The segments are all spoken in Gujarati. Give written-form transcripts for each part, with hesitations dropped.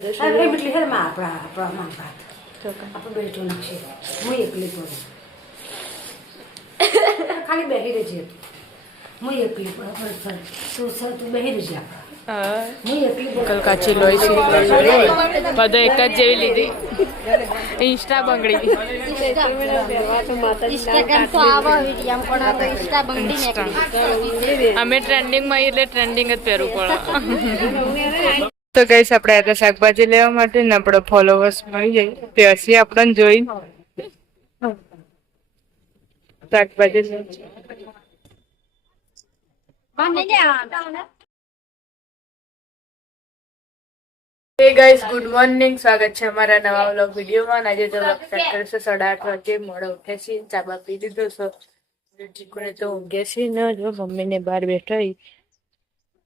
અરે એટલી હે માં આપણા ભાત આપણે બેઠો નાખશે હું એકલી પડું ખાલી બેહી રહેજે હું એકલી પડું તું બેહી રહેજે કલ કાચી લોહી છે બધા એક જ જેવી લીધી ઇન્સ્ટા બંગડી અમે ટ્રેન્ડિંગમાં એટલે ટ્રેન્ડિંગ જ પહેરવું પડે તો કઈશ આપણે આજે શાકભાજી લેવા માટે ને આપણે ફોલોવર્સ મળી જાય ત્યાંથી આપણને જોઈ શાકભાજી Hey guys, good morning. સ્વાગત છે અમારા નવા વ્લોગ વિડીયોમાં. આજે તો વ્લોગ સ્ટાર્ટ કરીશું 8:30 વાગે. મોડો ઉઠે છે, ચા બા પી લીધો છે. ચીકુને તો ઊંઘે છે ને જો મમ્મીને બહાર બેઠો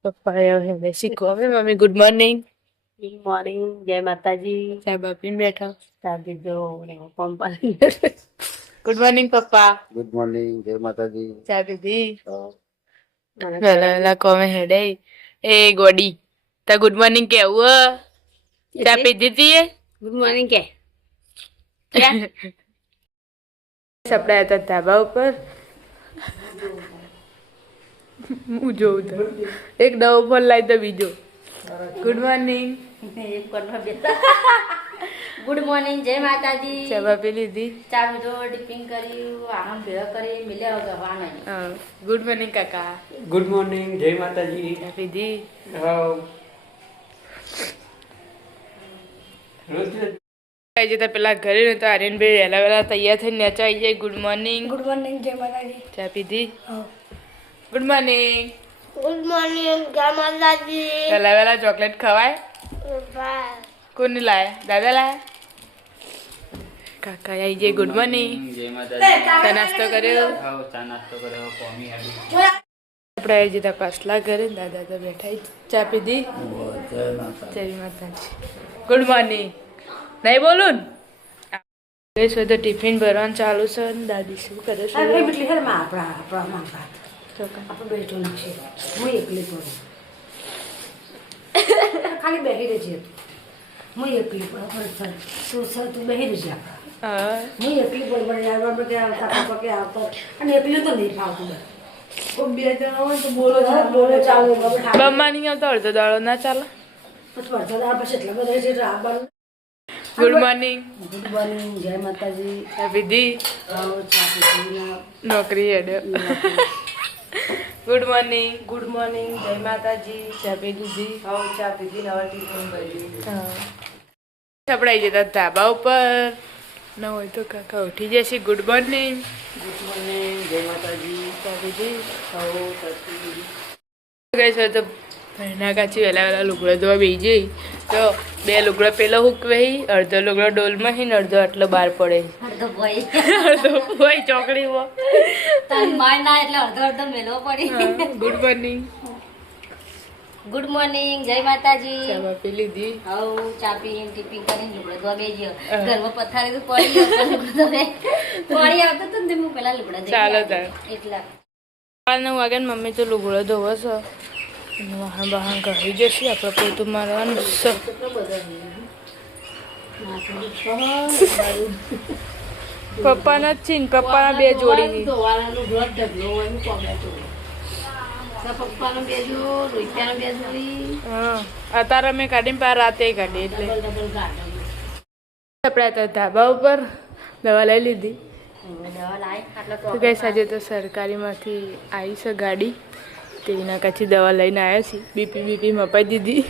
પપ્પા હવે બેસી કો હવે mummy good morning. Good morning, જય માતાજી. ચા બા પીને બેઠા. ચા પીધો પંપા. ગુડ મોર્નિંગ પપ્પા. ગુડ મોર્નિંગ, જય માતાજી. ચા પીધી વેલા કોમે હેડે એ ગોડી તા ગુડ મોર્નિંગ કેવું ચા પીધી હતી ગુડ મોર્નિંગ કે આપણે હતા ધાબા ઉપર હું જોઉં તો એક ડવ ઉપર લાવી તો બીજો ગુડ મોર્નિંગ ગુડ મોર્નિંગ, જય માતાજી. ચા બા પી લીધી ચા પીધો, ટિફિન કર્યું, આરામ ભેગા કરી મિલ્યા ગવાના. ગુડ મોર્નિંગ કાકા. ગુડ મોર્નિંગ, જય માતાજી. ચા પીધી તો પેલા ઘરે તો આર્યનભાઈ વહેલા વહેલા તૈયાર થઈને નેચા આવી જાય. Good morning. ગુડ મોર્નિંગ, જય માતાજી. ચા પીધી ગુડ મોર્નિંગ. ગુડ મોર્નિંગ, જય માતાજી. વહેલા વહેલા ચોકલેટ ખવાય કોને લાયા દાદા લાયા કાકા આવી જાય. Good morning. જય માતાજી. ચા નાસ્તો કર્યો ચા નાસ્તો કર્યો કોમી આવી આપણે આવી જતા પાછલા ઘરે દાદા તો બેઠા ચા પીધી જય માતાજી. Good morning. નહીં બોલું ને તો ટિફિન ભરવાનું ચાલુ છે ને દાદી શું કરે છે અરે એટલી હે માં આપણા ભાત આપણે બેઠો નાખશે હું એકલી પડું ખાલી બેહી રહેજે હું એકલી પડું તું બેહી રહેજે હું એકલી પડું યાર કે આવતા કે આવતા અને એકલી તો નહીં ફાવતું બે જણા હોય તો બોલો ચાલો બમ્મા નહીં આવતો અડધો દાડો ના ચાલે પછી અડધો દાડા પછી એટલા બધા છે આવવાનું. Good morning. ગુડ મોર્નિંગ, જય માતાજી. ચા પીધી ચા પીધી નોકરી હેડે ગુડ મોર્નિંગ. ગુડ મોર્નિંગ, જય માતાજી. ચા પી લીધી ચા પીધી નવા ટિફિન ભરી આપણે જતા ધાબા ઉપર ન હોય તો કાકા ઉઠી જશે. Good morning. ગુડ મોર્નિંગ, જય માતાજી. ચા પીધી ચા ગઈ છે તો ભરના કાચી વહેલા વહેલા લુગડો ધોવા બેસી જઈ તો બે લુગડો પેલો હુકવાઈ અડધો લુગડો ડોલમાં ને અડધો આટલો બહાર પડે અડધો ભાઈ ચોકડીમાં ગુડ મોર્નિંગ. ગુડ મોર્નિંગ, જય માતાજી. ચા બા પી લીધી ચા પીને ટિફિન કરીને લુગડા ધોવા ગઈ ગયો ઘરમાં પથારી તો પડી આવતો તો ને હું પેલા લુગડા ચાલો તાર એટલા 9 વાગે ને મમ્મી તો લુગડો ધોવો છે વાહન વાહન કહી જશે આપણે પોતું મારવાનું છે. પપ્પાના જ છે ને પપ્પાના બે જોડી અત્યારે મેં કાઢીને પાર રાતે કાઢી એટલે આપણે તો ધાબા ઉપર દવા લઈ લીધી તો કઈ સાજે તો સરકારીમાંથી આવી છે ગાડી તેના કાચી દવા લઈને આવ્યા છીએ. બીપી મપાઈ દીધી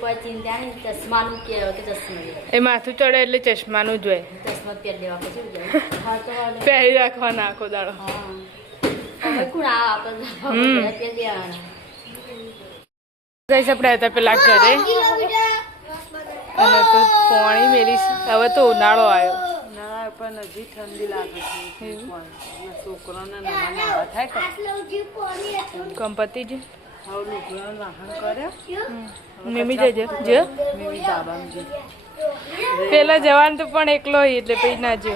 કોઈ ચિંતા નહીં ચશ્માનું કહેવાય કે ચશ્મા એ માથું ચડે એટલે ચશ્માનું જ હોય ચશ્મા પહેરી લેવા પછી પહેરી રાખવાના આખો દાડો. કોણ આપણે કઈ આપણે હતા પેલા ઘરે અને તો પાણી મેરી હવે તો ઉનાળો આવ્યો પણ હજી ઠંડી લાગે છે છોકરાને નાવા થાય કંપતિજી હવે લુગડાનું વાહન કર્યા મેમી જજે જો મેં દાબામાં જઈ પેલા જવાનું તો પણ એકલો હોય એટલે પછી ના જો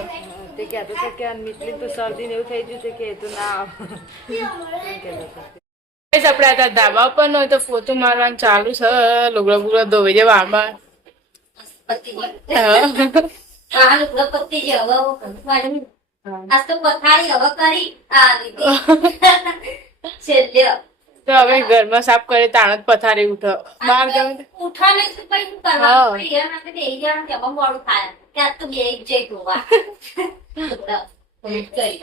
તે કહેતો હતો કે મીટલી તો શરદી ને એવું થઈ ગયું છે કે એ તો ના આવે આપણે હતા ધાબા પર નો તો ફોટો મારવાનું ચાલુ છે લુગડો બુગડો ધોઈ જવા આમાં પતિ આ લુગડો પતિ જે હવે વાળી આજ તો પથારી હવે કરી આ લીધી છેલ્લે તો હવે ઘરમાં સાફ કરે તાણ જ પથારી ઉઠો બહાર જવું ઉઠા નહીં તો કઈ કરવાનું પડી ગયા આપણે બે જણ તેમાં મોડું થાય કે આ તો બે જઈ ધોવા કરી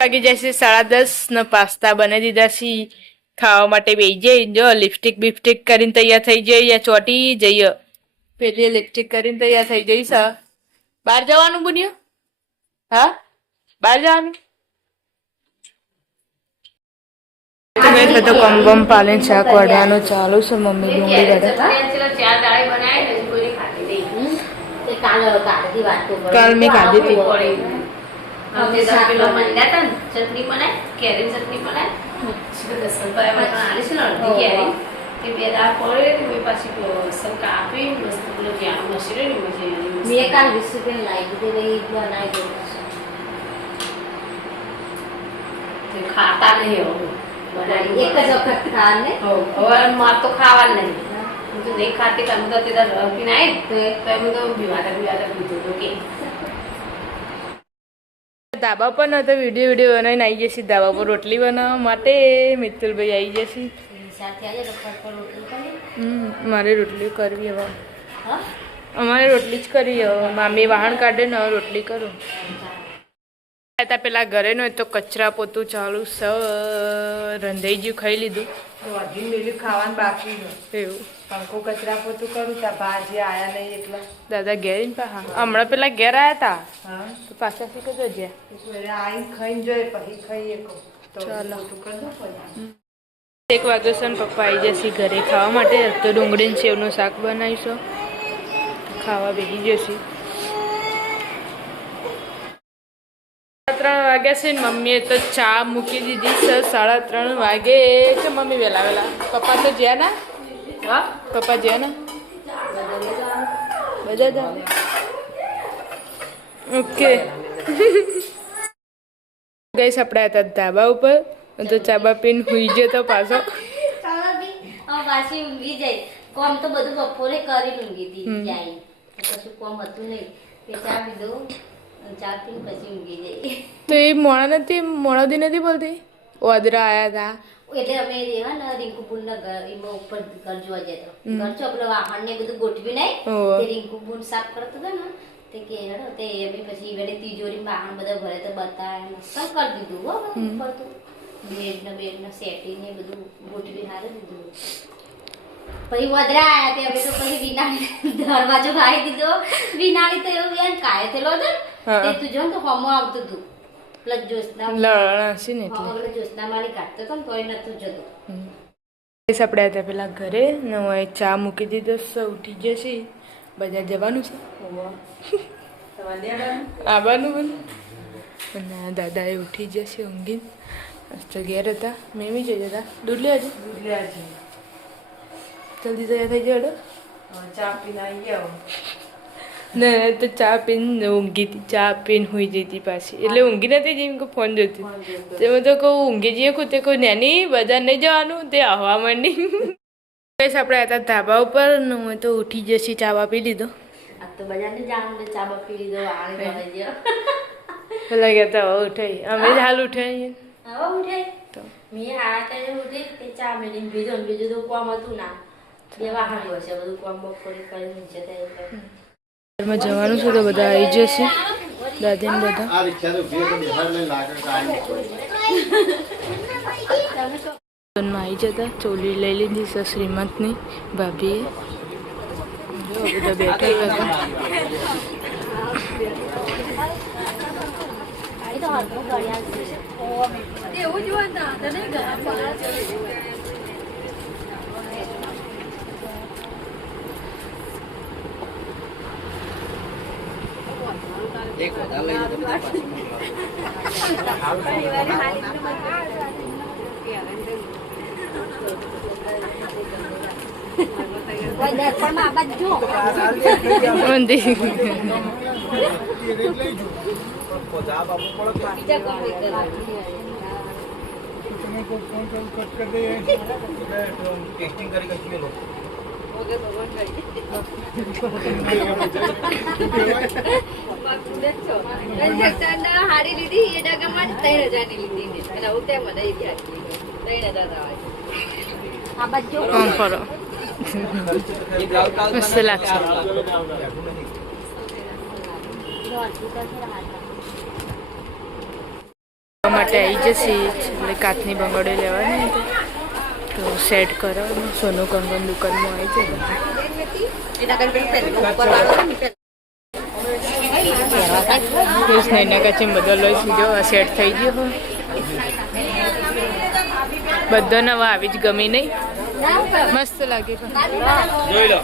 વાગી જશે 10:30 ને પાસ્તા બનાવી દીધા છે ખાવા માટે બેસી જઈ જો લિપસ્ટિક બિપસ્ટિક કરીને તૈયાર થઈ જઈ યા ચોટી જઈએ પેલી લિપસ્ટિક કરીને તૈયાર થઈ જઈશ બહાર જવાનું બુનિયો હા બહાર જવાનું તો કમ બમ પાલીને શાક વાળવાનું ચાલુ છે મમ્મી ડુંગળી કાલ મેં ખાધી હતી ચટણી બનાય કેરી ચટણી બનાય લસણ અડધી કેરી કે બે દાળ પડે મેં પાછી લસણ કાપી મસ્ત પેલો જ્યાં મશીન મેં કાલ 20 રૂપિયા લાવી દીધી બનાવી દઉં ખાતા નહીં એક જ વખત ખાને હવે માર તો ખાવા નહીં હું તો નહીં ખાતી કામ તો તે પીને આવી તો એમ તો બીમાર પીધું તો કે ધાબા પર નતો વિડીયો બનાવીને આવી જશે ધાબા પર રોટલી બનાવવા માટે મિત્તલભાઈ આવી જશે મારે રોટલી કરવી હવે અમારે રોટલી જ કરવી હવે મામી વાહણ કાઢે ને હવે રોટલી કરું પેલા ઘરે નો તો કચરા પોતું ચાલુ સ રંધાઈ ગયું ખાઈ લીધું ખાવાનું બાકી એવું પંખો કચરા પોતું કરું તા ભાજી આયા નહીં એટલા દાદા ઘેર ને હા હમણાં પેલા ઘેર આયા તા તો પાછા શી કજો જ્યાં આવીને ખાઈને જોઈએ પછી ખાઈએ ચાલો 1 વાગ્યો છે ને પપ્પા આવી જશે ઘરે ખાવા માટે તો ડુંગળી ને સેવનું શાક બનાવીશું ખાવા બેસી જશે 3 વાગ્યા છે ને મમ્મીએ તો ચા મૂકી દીધી છે 3:30 વાગે છે મમ્મી વહેલા પપ્પા તો જ્યાં ના હા પપ્પા જ્યાં ના બધા જા ઓકે ગઈશ આપણે હતા ધાબા ઉપર તો ચાબા પીને હુઈ ગયો તો પાછો પાછી ઊંઘી જાય કોમ તો બધું બપોરે કરી ઊંઘી હતી જાય કશું કોમ હતું નહીં ચા પીધો ચા પીને પછી ઊંઘી જાય તો એ મોડાદી નથી બોલતી વાદરા આયા હતા એટલે અમે રેવા ને રિંકુપુર ના ઘર એમાં ઉપર ઘર જોવા જતો ઘર છો પેલો વાહન ને બધું ગોઠવી નાય તે રિંકુપુર સાફ કરતો હતો ને તે કે હેડો તે અમે પછી વેડે તિજોરી વાહન બધા ભરે તો બતાય મસ્ત કરી દીધું હો ઉપર તો બેડ ને સેટિંગ ને બધું ગોઠવી હારે દીધું પછી વદરા આયા તે અમે તો પછી વિનાળી દરવાજો ખાઈ દીધો વિનાળી તો એવું બેન કાય થેલો હતો તે તું જો તો હોમો આવતું હતું પ્લસ જોસ્ના લણસી ને એટલે જોસ્ના મારી કાઢતો તો તોય નતું જતો આપણે હતા પેલા ઘરે ને હું ચા મૂકી દીધો ઉઠી જશે બજાર જવાનું છે આવવાનું અને દાદાએ ઉઠી જશે ઊંઘી તો ઘેર હતા મેમી જઈ જતા દૂધ લે આજે જલ્દી તૈયાર થઈ જાય ચા પીને આવી ગયા ને તો ચા પીને ઊંઘી હતી ચા પીને હુઈ જતી પાછી એટલે ઊંઘી નથી જેમ કે ફોન જોતી તેમાં તો કહું ઊંઘી જઈએ ખુદ તે કોઈ નાની બજાર નહીં જવાનું તે હવા માંડી આપણે હતા ધાબા ઉપર ને હું તો ઉઠી જશે ચા પી લીધો આ તો બજાર ને જાણ ચા પી લીધો આણે ગમે ગયો પેલા ગયા તો ઉઠાઈ અમે જ હાલ ઉઠાઈ હવે ઉઠે તો મેં આ ટાઈમે ઉઠી તે ચા મેલીને બીજું તો કોમ હતું ના બે વાહન હશે બધું કોમ બપોરે કરીને જતા ઘરમાં જવાનું છે તો બધા આવી જશે દાદી ને બધા આ રિક્ષા તો બે બિહાર લઈ લાગે કાઈ આવી જતા ચોલી લઈ લીધી છે શ્રીમંતની ભાભીએ જો બધા બેઠા એવું જ હોય ના તને એક વધારે લઈ જતો પાછું ટેસ્ટિંગ કરી કઈ લો હારી લીધી એ ડગામાં 3000 ની લીધી ને એટલે હું તેમ મને 3000 આ બચ્ચો ફરો મસ્ત લાગશે માટે આવી જશે એટલે કાચની બંગડીઓ લેવાની તો સેટ કરાવવાનું સોનું કંગન દુકાનમાં આવી જાય નૈના કાચી બધો લઈ જો સેટ થઈ ગયો હોય બધાને હવે આવી જ ગમી નહીં મસ્ત લાગે જોઈ લો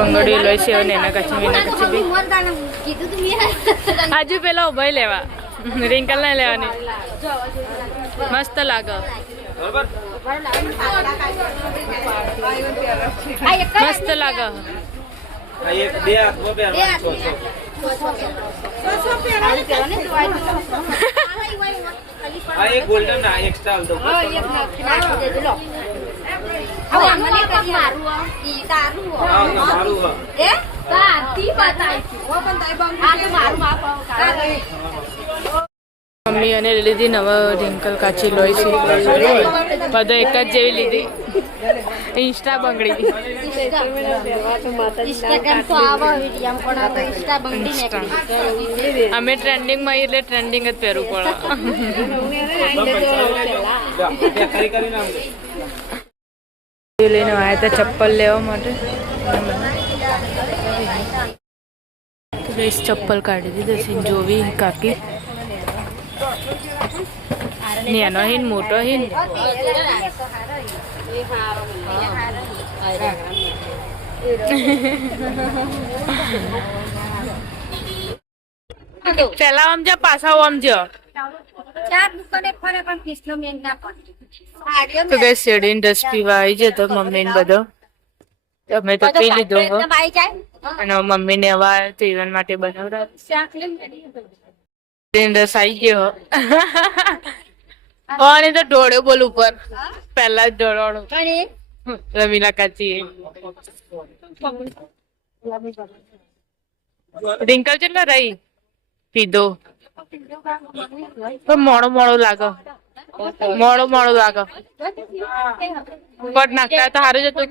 બંગડીઓ લઈ છે નૈના કાચી મીના કાચી બી આજુ પેલા ઉભાઈ લેવા રિંકલ નહીં લેવાની મસ્ત લાગે મસ્ત લાગે એક બે હાથમાં પહેરવાનું આ એક ગોલ્ડન ના એક્સ્ટ્રા આલ દો મમ્મી અને લીધી નવા રિંકલ કાચી લોહી છે બધા એક જ જેવી લીધી ઇન્સ્ટા બંગડી અમે ટ્રેન્ડિંગમાં એટલે ટ્રેન્ડિંગ જ પહેરવું પડે લઈને આવ્યા હતા ચપ્પલ લેવા માટે ચપ્પલ કાઢી દીધો છે જોવી કાકી નાનો હિન મોટો હિન પેલા આમ જા પાછા આમ જો તો ગઈ શેડીને રસ પીવા આવી જતો મમ્મી ને બધો અમે તો પી લીધો અને મમ્મી ને હવા તીવન માટે બનાવડા રસ આવી ગયો અને તો ઢોળ્યો બોલ ઉપર પેલા જ ઢોળવાનું રમીલા કાચી રિંકલ કેટલા રહી પીધો મોડો લાગે મોડો લાગે પટ નાખતા તો સારું જતું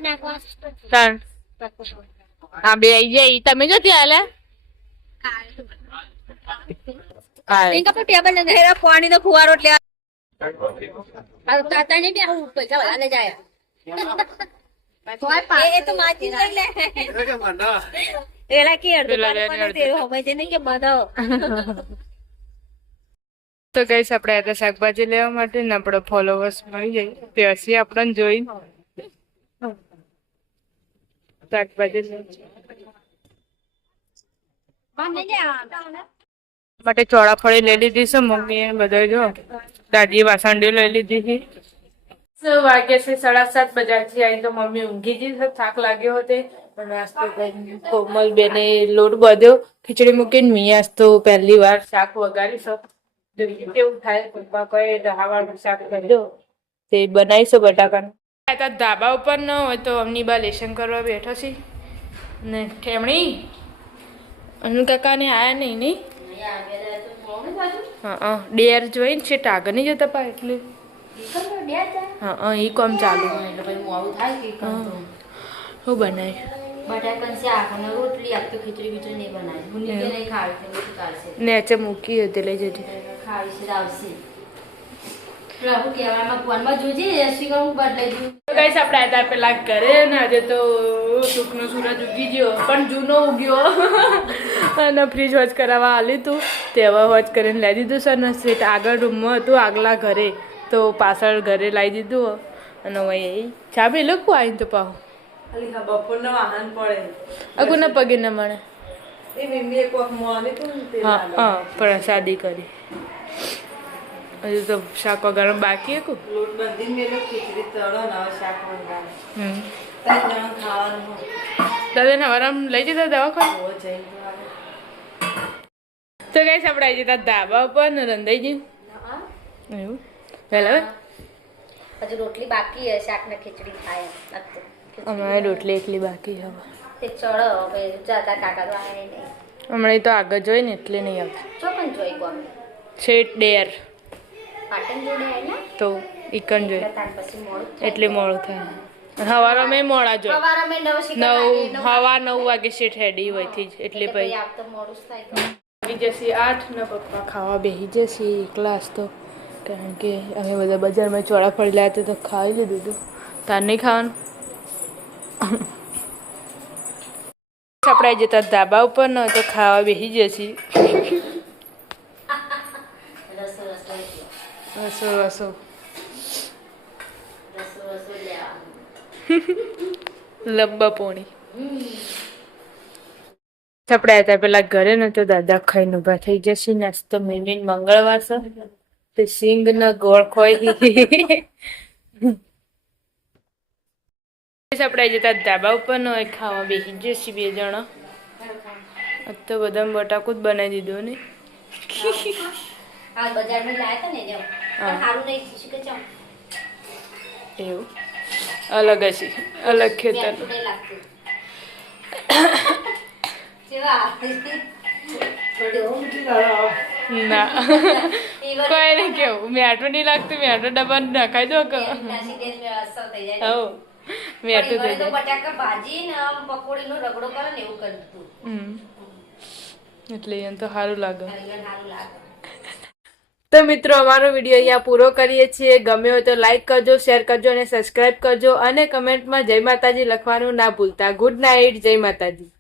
હા બે આઈ જાય તમે જો ત્યાં પાણી નો ફુવારો એટલે તાતાને બી આવું પૈસા વધારે જાય એ તો માચી લે એલા કે અડધો હવે છે ને કે બધો તો ગઈશ આપણે આ શાકભાજી લેવા માટે ને આપણે ફોલોવર્સ મળી જાય ત્યાંથી આપણને જોઈ શાકભાજી માટે ચોળાફળી લઈ લીધી છે મમ્મીએ બધા જો દાદીએ વાસણડીઓ લઈ લીધી છે વાગ્યા છે 7:30 બજારથી આવી તો મમ્મી ઊંઘી ગઈ છે થાક લાગ્યો હતો નાસ્તો કોમલ બેને લોટ બાંધ્યો ખીચડી મૂકીને મિયાસ તો પહેલી વાર શાક વગાડીશું કેવું થાય પપ્પા કહે દહાવાળું શાક કરજો તે બનાવીશું બટાકાનું ધાબા ઉપર ન હોય તો અમની બા લેસન કરવા બેઠો છે ને ઠેમણી અનુ કાકાને આયા નહીં હા ડેર જોઈને છે ટાગર નહીં જતા પા એટલે હા એ કોમ ચાલુ હું બનાવી નેચે મૂકી હતી લઈ જતી આપણે પેલા ઘરે ને આજે તો સુખનો સૂરજ ઉગી ગયો પણ જૂનો ઉગ્યો અને ફ્રીજ વોચ કરાવવા આલ્યું હતું તે હવે વોચ કરીને લઈ દીધું સર ને સીટ આગળ રૂમમાં હતું આગલા ઘરે તો પાછળ ઘરે લાવી દીધું અને હવે ચા બી લખવું આવીને તો પાહું બપોરના વાહન પડે અગુના પગે ન મળે હા પ્રસાદી કરી હજુ તો શાક વગાડવાનું બાકી હતું દાદાને હવારામ લઈ જતા દવાખાને તો ગાઈસ આપણે આવી જતા ધાબા ઉપર ને રંધાઈજી એવું પહેલા હજુ રોટલી બાકી હે, શાક ને ખીચડી ખાય અમારે રોટલી એકલી બાકી હવે તે ચડો હવે જાતા કાકા તો આયા નહીં હમણાં તો આગળ જોઈ ને એટલે નહીં આવતી છો પણ જોઈ કોણ છેટ ડેર પાટણ જોડે આય ને તો ઈકન જોઈ તાર પછી મોડું એટલે મોડું થાય હવારે મેં મોડા જોઈ સવારે મેં 9 શિકાર 9 હવા 9 વાગે શેઠ હેડી હોયથી જ એટલે પછી આવતો મોડું થાય તો આવી જશે 8 ને પપ્પા ખાવા બેસી જશે ક્લાસ તો કારણ કે અમે બધા બજારમાં ચોળા ફરી લાયા તો ખાઈ લીધું હતું તાર નહીં ખાવાનું આપણે જતા ધાબા ઉપર ન તો ખાવા બેસી જશે રસો રસો લંબા પોણી આપણે હતા પેલા ઘરે ને તો દાદા ખાઈને ઉભા થઈ જશે નાસ્તો મેન મંગળવાર છે તે સિંગ ના ગોળ ખોઈ આપણે જતા ધાબા ઉપર ન ખાવા બેસી જશે 2 જણા તો બધા બટાકું જ બનાવી દીધું ને આ બજારમાં લાયા હતા ને જેમ પણ સારું નહીં શીખી કે ચમ એવું અલગ હશે અલગ ખેતર નહીં લાગતું જેવા ના કોઈ નહીં કેવું મેઠું નહીં લાગતું મેઠું ડબ્બા નખાઈ દો કે નાસી તેલ મે અસર થઈ જાય હો મેઠું થઈ તો જાય બટાકા ભાજી ને આમ પકોડીનો રગડો કરે ને એવું કરી દીધું એટલે એમ તો સારું લાગે સારું લાગે તો મિત્રો અમારો વિડીયો અહીંયા પૂરો કરીએ છીએ ગમ્યો હોય તો લાઈક કરજો શેર કરજો અને સબસ્ક્રાઇબ કરજો અને કમેન્ટમાં જય માતાજી લખવાનું ના ભૂલતા ગુડ નાઇટ જય માતાજી